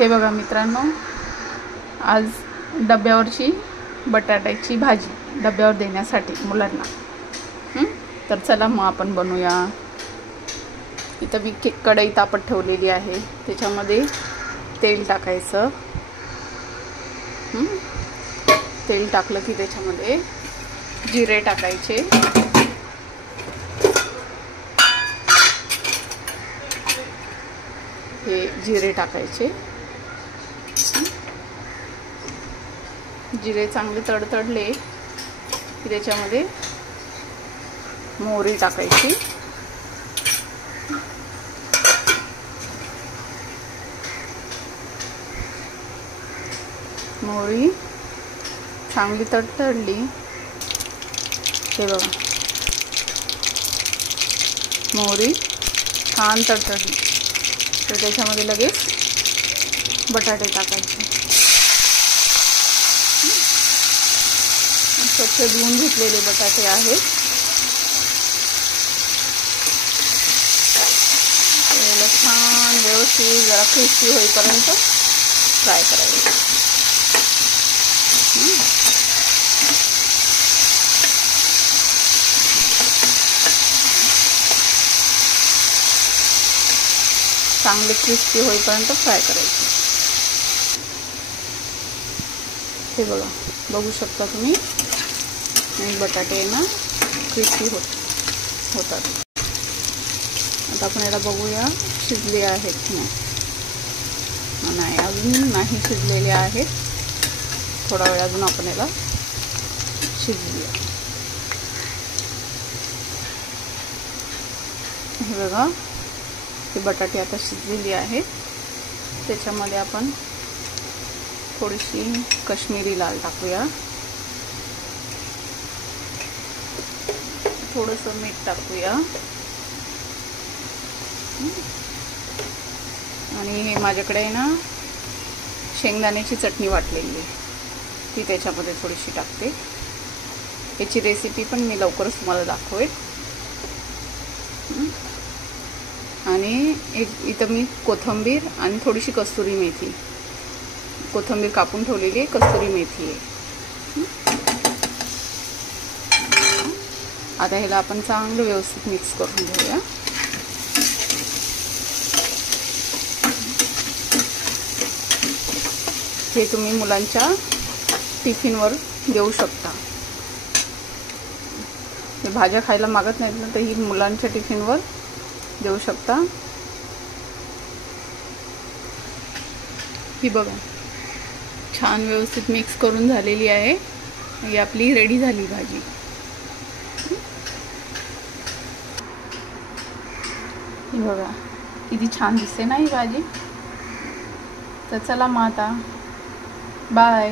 हे बघा मित्रांनो, आज डब्यावरची बटाट्याची भाजी डब्यावर देण्यासाठी मुलांना। तर चला मग आपण बनवूया। इथं मी कढई तापत ठेवलेली आहे, त्याच्यामध्ये तेल टाकायचं। तेल टाकलं की त्याच्यामध्ये जिरे टाकायचे, हे जिरे टाकायचे। जिरे चांगले तडतडले की त्याच्यामध्ये मोहरी टाकायची। मोहरी चांगली तडतडली, हे बघा मोहरी छान तडतडली तर त्याच्यामध्ये लगेच बटाटे टाकायचे। स्वच्छ धुवून घेतलेले बटाटे आहेत, याला छान व्यवस्थित जरा क्रिस्पी होईपर्यंत फ्राय करायचे। चांगले क्रिस्पी होईपर्यंत फ्राय करायचे। हे बघा, बघू शकता तुम्ही, बटाटे ना क्रिस्पी होतात। आता आपण याला बघूया शिजले आहेत की नाही। अजून नाही शिजलेले आहेत, थोडा वेळ अजून आपण याला शिजवूया। हे बघा, ते बटाटे आता शिजलेली आहेत। त्याच्यामध्ये आपण थोडीशी काश्मीरी लाल टाकूया, थोडंसं मीठ टाकूया, आणि हे माझ्याकडे ना शेंगदाण्याची चटणी वाटलेली आहे, ती त्याच्यामध्ये थोडीशी टाकते। याची रेसिपी पण मी लवकरच तुम्हाला दाखवेल। आणि इथं मी कोथिंबीर आणि थोडीशी कस्तुरी मेथी, कोथिंबीर कापून ठेवलेली आहे, कस्तुरी मेथी आहे। आता ह्याला आपण चांगलं व्यवस्थित मिक्स करून घेऊया। हे तुम्ही मुलांच्या टिफिनवर देऊ शकता। हे भाज्या खायला मागत नाहीत ना, तर ही मुलांच्या टिफिनवर देऊ शकता। ही बघा, छान व्यवस्थित मिक्स करून झालेली आहे। ही आपली रेडी झाली भाजी। ही बघा किती छान दिसते ना ही भाजी। तर चला मग आता बाय।